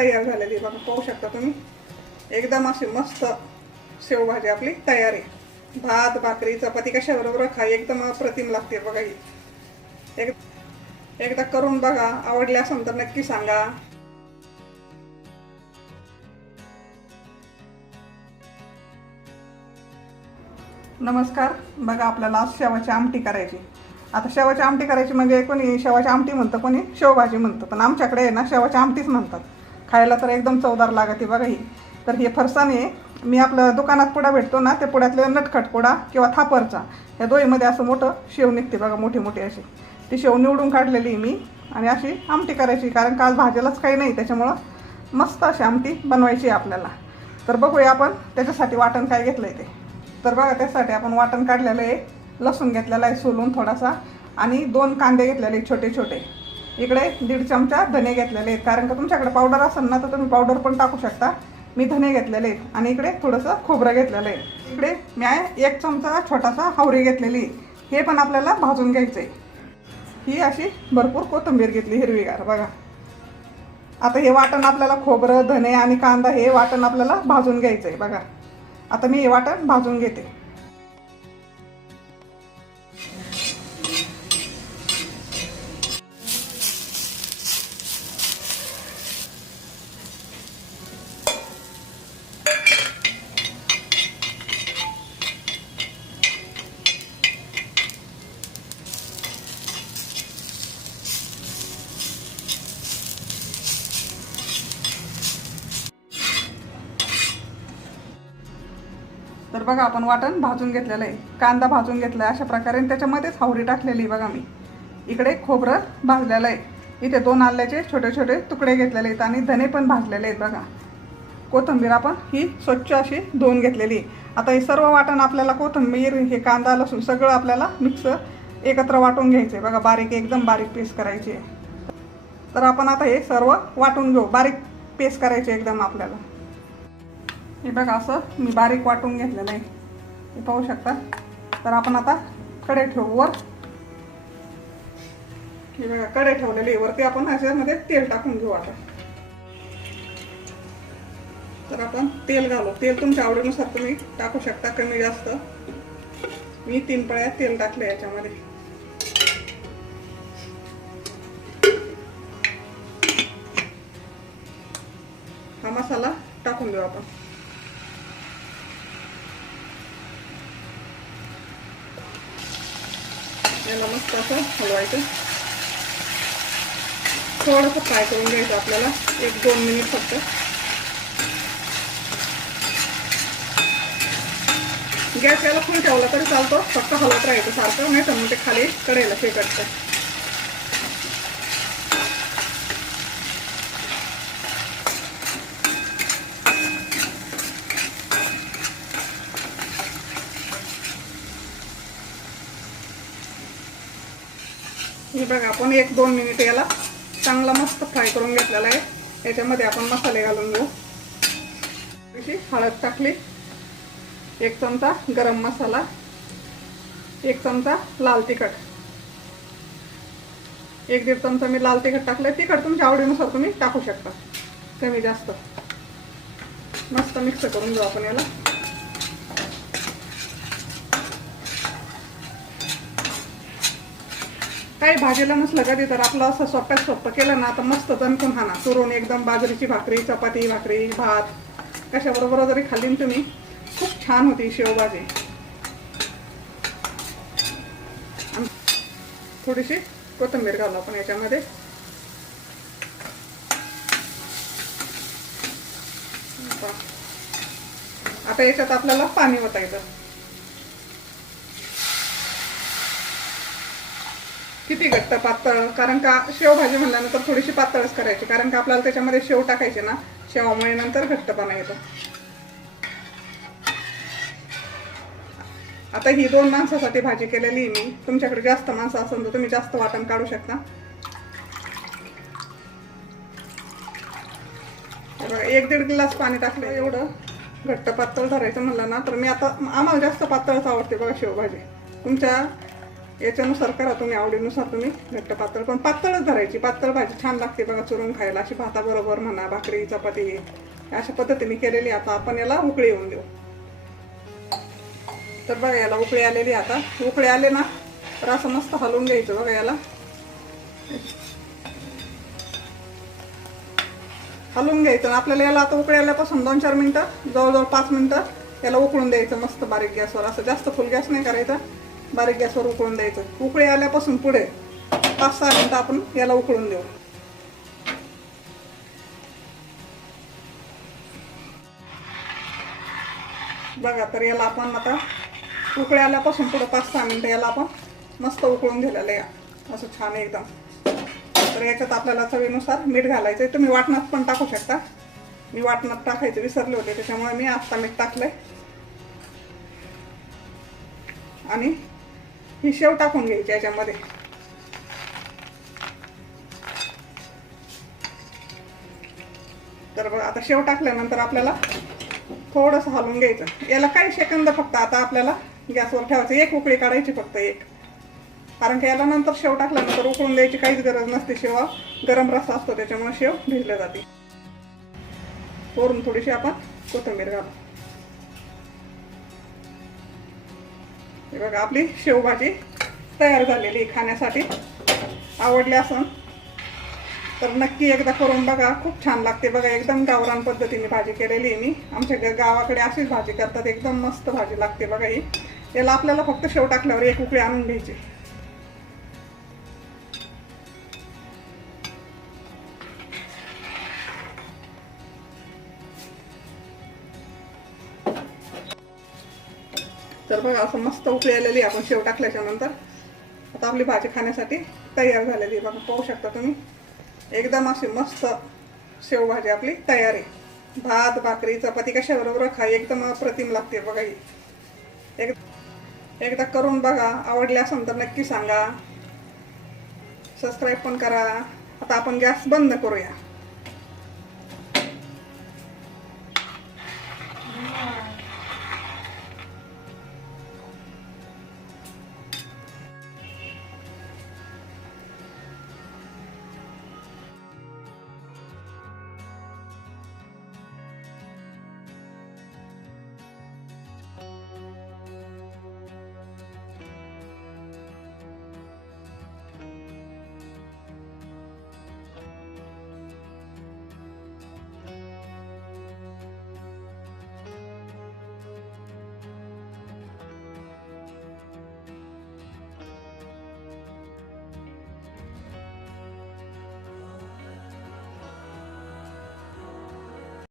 तयार झालेली बघा पाहू शकता तुम्ही. एकदम अशी मस्त शेवभाजी आपली तयार आहे. भात भाकरी चपाती कशाबरोबर खा एकदम अप्रतिम लागते बघा ही. एक एकदा करून बघा. आवडले असेल तर नक्की सांगा. नमस्कार. बघा आपल्याला आज शेवाची आमटी करायची. आता शेवाची आमटी करायची म्हणजे कोणी शेवाची आमटी म्हणतं कोणी शेवभाजी म्हणतं. पण आमच्याकडे आहे ना शेवाची आमटीच म्हणतात. खायला तर एकदम चवदार लागते बघा ही. तर हे फरसाण आहे. मी आपलं दुकानात पुडा भेटतो ना त्या पुड्यातले नटखट पुडा किंवा थापरचा या दोईमध्ये असं मोठं शेव निघते बघा मोठी मोठी अशी ती शेव निवडून काढलेली आहे मी आणि अशी आमटी करायची कारण काल भाजीलाच काही नाही त्याच्यामुळं मस्त अशी आमटी बनवायची आहे आपल्याला. तर बघूया आपण त्याच्यासाठी वाटण काय घेतलं आहे ते. तर बघा त्यासाठी आपण वाटण काढलेलं आहे लसूण घेतलेला आहे सोलून थोडासा आणि दोन कांदे घेतलेले आहेत छोटे छोटे. इकडे दीड चमचा धने घेतलेले आहेत. कारण का तुमच्याकडे पावडर असेल ना तर तुम्ही पावडर पण टाकू शकता. मी धने घेतलेले आहेत आणि इकडे थोडंसं खोबरं घेतलेलं आहे. इकडे मी एक चमचा छोटासा हावरी घेतलेली. आहे. हे पण आपल्याला भाजून घ्यायचं आहे ही अशी भरपूर कोथिंबीर घेतली हिरवीगार. बघा. आता हे वाटण आपल्याला खोबरं धने आणि कांदा हे वाटण आपल्याला भाजून घ्यायचं आहे बघा. आता मी हे वाटण भाजून घेते. तर बघा आपण वाटण भाजून घेतलेलं आहे. कांदा भाजून घेतला आहे अशा प्रकारे त्याच्यामध्येच हावरी टाकलेली आहे बघा मी. इकडे खोबरं भाजलेलं आहे. इथे दोन आल्याचे छोटे छोटे तुकडे घेतलेले आहेत आणि धने पण भाजलेले आहेत बघा. कोथिंबीर आपण ही स्वच्छ अशी धुवून घेतलेली आहे. आता हे सर्व वाटण आपल्याला कोथिंबीर हे कांदा लसूण सगळं आपल्याला मिक्स एकत्र वाटून घ्यायचं आहे. बघा बारीक एकदम बारीक पेस्ट करायची आहे. तर आपण आता हे सर्व वाटून घेऊ. बारीक पेस्ट करायचे एकदम आपल्याला. हे बघा असं मी बारीक वाटून घेतलेलं आहे हे पाहू शकता? तर आपण आता कडे ठेवू वर. हे बघा कडे ठेवलेले वरती आपण ह्याच्यामध्ये तेल टाकून घेऊ आता. तर आपण तेल घालू. तेल तुमच्या आवडीनुसार तुम्ही टाकू शकता कमी जास्त. मी तीन पळ्या तेल टाकले याच्यामध्ये. हा मसाला टाकून देऊ आपण. याला मस्त असं हलवायचं. थोडंसं फ्राय करून घ्यायचं आपल्याला. एक दोन मिनिट फक्त. गॅस याला फुल ठेवला तरी चालतो. फक्त हलवत राहायचं सारखं नाही तर मग ते खाली कडेला शेकटचं हे बघा आपण एक दोन मिनिट याला चांगला मस्त फ्राय करून घेतलेला आहे. याच्यामध्ये आपण मसाले घालून घेऊ. थोडीशी हळद टाकली. एक चमचा गरम मसाला. एक चमचा लाल तिखट. एक दीड चमचा मी लाल तिखट टाकलं तिखट तुमच्या आवडीनुसार तुम्ही टाकू शकता. कमी जास्त. मस्त मिक्स करून घेऊ आपण याला. काही भाजीला नसलं कधी तर आपलं असं सोप्यात सोपं केलं ना तर मस्त तणकून खाना चुरून एकदम बाजरीची भाकरी चपाती भाकरी भात. कशाबरोबर जरी खाल्ली तुम्ही खूप छान होती शेवभाजी. थोडीशी कोथिंबीर घालू आपण याच्यामध्ये. आता याच्यात आपल्याला पाणी ओतायचं. किती घट्ट पातळ? कारण का शेवभाजी म्हणल्यानंतर थोडीशी पातळच करायची. कारण का आपल्याला त्याच्यामध्ये शेव टाकायचे ना शेवामुळे नंतर घट्टपणा येतो. आता ही दोन माणसासाठी भाजी केलेली आहे मी. तुमच्याकडे जास्त माणसं असेल तर तुम्ही जास्त वाटण काढू शकता. बघा, एक दीड ग्लास पाणी टाकलं एवढं. घट्ट पातळ धरायचं म्हणलं ना तर मी आता आम्हाला जास्त पातळच आवडते बघा शेवभाजी तुमच्या याच्यानुसार करा तुम्ही आवडीनुसार तुम्ही. घट्ट पातळ पण पातळच धरायची. पातळ भाजी छान लागते बघा चुरून खायला. अशी भाताबरोबर म्हणा भाकरी चपाती. अशा पद्धतीने केलेली आता आपण याला उकळी येऊन देऊ. तर बघा याला उकळी आलेली आता. उकळी आले ना तर असं मस्त हलवून घ्यायचं बघा याला. हलवून घ्यायचं आपल्याला याला आता उकळी आल्यापासून दोन चार मिनटं जवळजवळ पाच मिनटं याला उकळून द्यायचं मस्त बारीक गॅसवर. असं जास्त फुल गॅस नाही करायचा. बारीक गॅसवर उकळून द्यायचं. उकळी आल्यापासून पुढे पाच सहा मिनटं आपण याला उकळून देऊ. बघा तर याला आपण आता उकळी आल्यापासून पुढे पाच सहा मिनटं याला आपण मस्त उकळून दिलेलं या असं छान एकदम. तर याच्यात आपल्याला चवीनुसार मीठ घालायचं आहे तुम्ही वाटणात पण टाकू शकता. मी वाटणात टाकायचं विसरले होते. त्याच्यामुळे मी आत्ता मीठ टाकलंय. आणि ही शेव टाकून घ्यायची याच्यामध्ये. तर बघा आता शेव टाकल्यानंतर आपल्याला थोडंसं हलवून घ्यायचं. याला काही सेकंद फक्त आता आपल्याला गॅसवर ठेवायचं. एक उकळी काढायची फक्त एक. कारण की याला नंतर शेव टाकल्यानंतर उकळून द्यायची काहीच गरज नसते. शेवा गरम रस्सा असतो त्याच्यामुळे शेव भिजल्या जाते. वरून थोडीशी आपण कोथिंबीर घालू. बघा आपली शेवभाजी तयार झालेली खाण्यासाठी. आवडली असून तर नक्की एकदा करून बघा. खूप छान लागते बघा एकदम गावरान पद्धतीने भाजी केलेली आहे मी. आमच्या गावाकडे अशीच भाजी करतात एकदम मस्त भाजी लागते बघा ही. याला आपल्याला फक्त शेव टाकल्यावर एक उकळी आणून घ्यायची. तर बघा असं मस्त उकळी आलेली आपण शेव टाकल्याच्या नंतर आता आपली भाजी खाण्यासाठी तयार झालेली आहे. बघा पाहू शकता तुम्ही. एकदम अशी मस्त शेवभाजी आपली तयार आहे. भात भाकरी चपाती कशाबरोबर खा एकदम अप्रतिम लागते बघा ही. एक एकदा करून बघा. आवडली असेल तर नक्की सांगा. सबस्क्राईब पण करा. आता आपण गॅस बंद करूया.